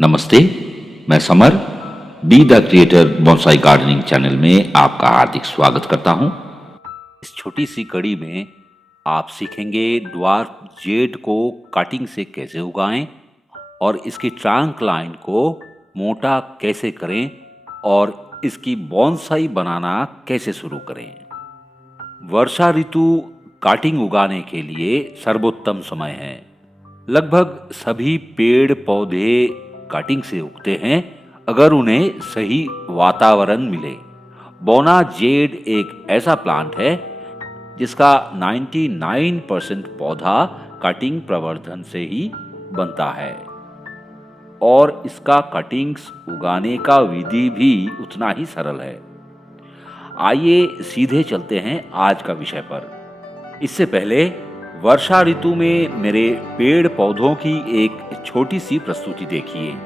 नमस्ते, मैं summer be the creator bonsai gardening channel में आपका हार्दिक स्वागत करता हूं। इस छोटी सी कड़ी में आप सीखेंगे ड्वार्फ जेड को कटिंग से कैसे उगाएं और इसकी ट्रंक लाइन को मोटा कैसे करें और इसकी बोनसाई बनाना कैसे शुरू करें। वर्षा ऋतु कटिंग उगाने के लिए सर्वोत्तम समय है। लगभग सभी पेड़ पौधे कटिंग से उगते हैं अगर उन्हें सही वातावरण मिले। बोना जेड एक ऐसा प्लांट है जिसका 99% पौधा कटिंग प्रवर्धन से ही बनता है और इसका कटिंग्स उगाने का विधि भी उतना ही सरल है। आइए सीधे चलते हैं आज का विषय पर। इससे पहले वर्षा ऋतु में मेरे पेड़ पौधों की एक छोटी सी प्रस्तुति देखिए।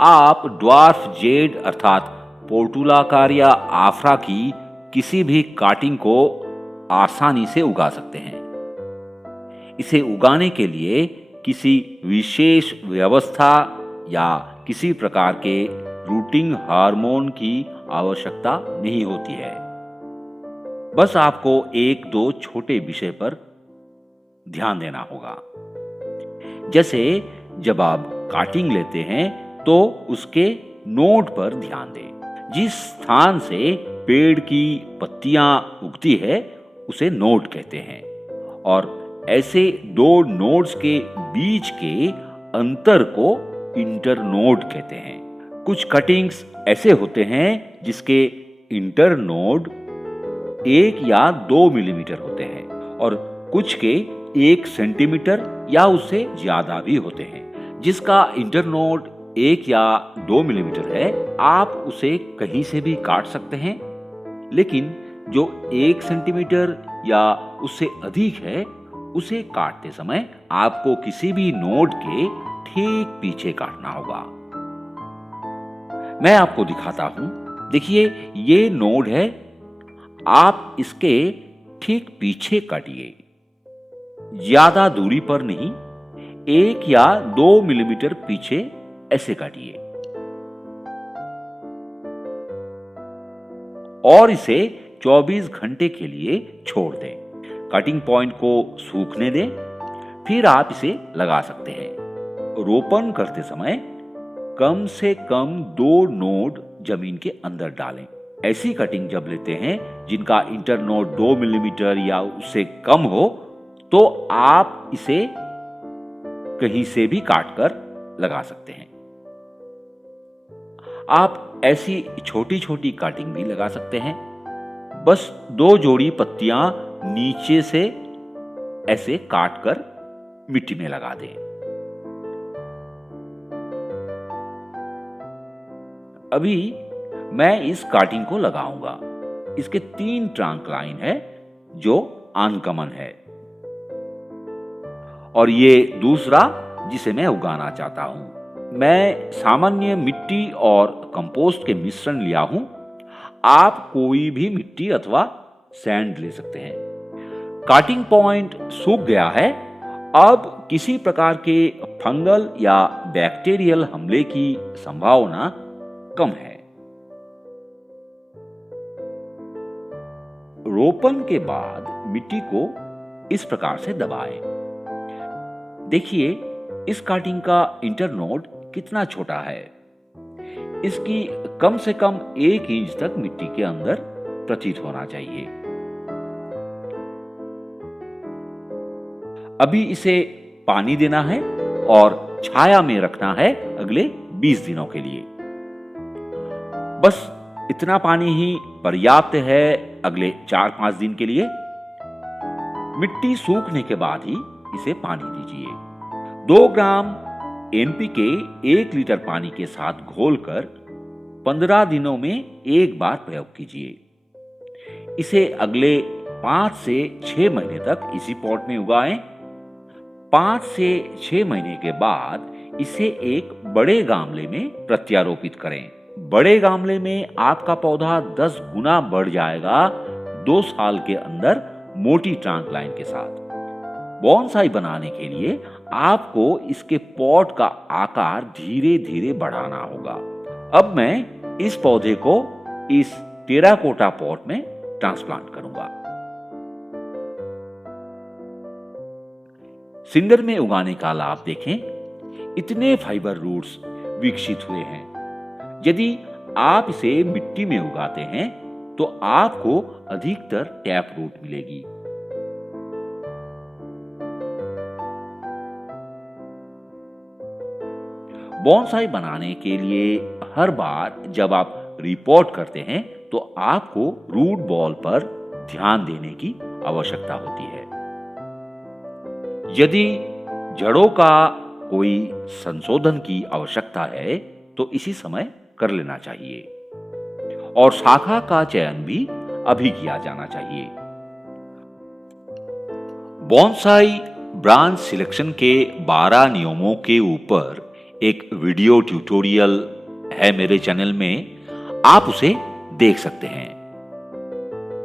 आप ड्वार्फ जेड अर्थात पोर्टुलाकार या आफ्रा की किसी भी काटिंग को आसानी से उगा सकते हैं। इसे उगाने के लिए किसी विशेष व्यवस्था या किसी प्रकार के रूटिंग हार्मोन की आवश्यकता नहीं होती है। बस आपको एक दो छोटे विषय पर ध्यान देना होगा। जैसे जब आप काटिंग लेते हैं तो उसके नोड पर ध्यान दें। जिस स्थान से पेड़ की पत्तियां उगती है उसे नोड कहते हैं और ऐसे दो नोड्स के बीच के अंतर को इंटरनोड कहते हैं। कुछ कटिंग्स ऐसे होते हैं जिसके इंटरनोड 1 या 2 मिलीमीटर होते हैं और कुछ के 1 सेंटीमीटर या उससे ज्यादा भी होते हैं। जिसका इंटरनोड 1 या 2 मिलीमीटर है, आप उसे कहीं से भी काट सकते हैं, लेकिन जो 1 सेंटीमीटर या उससे अधिक है उसे काटते समय आपको किसी भी नोड के ठीक पीछे काटना होगा। मैं आपको दिखाता हूं। देखिए, ये नोड है, आप इसके ठीक पीछे काटिए। ज्यादा दूरी पर नहीं, 1 या 2 मिलीमीटर पीछे ऐसे काटिए और इसे 24 घंटे के लिए छोड़ दें। कटिंग पॉइंट को सूखने दें, फिर आप इसे लगा सकते हैं। रोपण करते समय कम से कम 2 नोड जमीन के अंदर डालें। ऐसी कटिंग जब लेते हैं जिनका इंटरनोड 2 मिलीमीटर या उससे कम हो, तो आप इसे कहीं से भी काटकर लगा सकते हैं। आप ऐसी छोटी छोटी कटिंग भी लगा सकते हैं। बस 2 जोड़ी पत्तियां नीचे से ऐसे काटकर मिट्टी में लगा दें। अभी मैं इस काटिंग को लगाऊंगा। इसके 3 ट्रंक लाइन है जो अनकॉमन है और ये दूसरा जिसे मैं उगाना चाहता हूं। मैं सामान्य मिट्टी और कंपोस्ट के मिश्रण लिया हूं। आप कोई भी मिट्टी अथवा सैंड ले सकते हैं। काटिंग पॉइंट सूख गया है। अब किसी प्रकार के फंगल या बैक्टीरियल हमले की संभावना कम है। रोपण के बाद मिट्टी को इस प्रकार से दबाएं। देखिए, इस काटिंग का इंटरनोड कितना छोटा है। इसकी कम से कम 1 इंच तक मिट्टी के अंदर प्रतीत होना चाहिए। अभी इसे पानी देना है और छाया में रखना है अगले 20 दिनों के लिए। बस इतना पानी ही पर्याप्त है अगले 4-5 दिन के लिए। मिट्टी सूखने के बाद ही इसे पानी दीजिए। 2 ग्राम एनपीके 1 लीटर पानी के साथ घोलकर 15 दिनों में एक बार प्रयोग कीजिए। इसे अगले 5 से 6 महीने तक इसी पॉट में उगाएं। 5 से 6 महीने के बाद इसे एक बड़े गमले में प्रत्यारोपित करें। बड़े गमले में आपका पौधा 10 गुना बढ़ जाएगा 2 साल के अंदर मोटी ट्रंक लाइन के साथ। बोनसाई बनाने के लिए आपको इसके पॉट का आकार धीरे धीरे बढ़ाना होगा। अब मैं इस पौधे को इस टेराकोटा पॉट में ट्रांसप्लांट करूंगा। सिंडर में उगाने का लाभ देखें। इतने फाइबर रूट्स विकसित हुए हैं। यदि आप इसे मिट्टी में उगाते हैं तो आपको अधिकतर टैप रूट मिलेगी। बोनसाई बनाने के लिए हर बार जब आप रिपोर्ट करते हैं तो आपको रूट बॉल पर ध्यान देने की आवश्यकता होती है। यदि जड़ों का कोई संशोधन की आवश्यकता है तो इसी समय कर लेना चाहिए और शाखा का चयन भी अभी किया जाना चाहिए। बोनसाई ब्रांच सिलेक्शन के 12 नियमों के ऊपर एक वीडियो ट्यूटोरियल है मेरे चैनल में, आप उसे देख सकते हैं।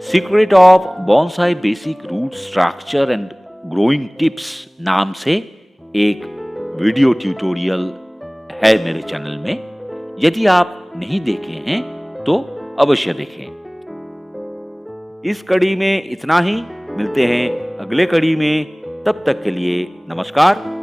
Secret of bonsai basic root structure and growing tips नाम से एक वीडियो ट्यूटोरियल है मेरे चैनल में। यदि आप नहीं देखे हैं तो अवश्य देखें। इस कड़ी में इतना ही, मिलते हैं अगले कड़ी में। तब तक के लिए नमस्कार।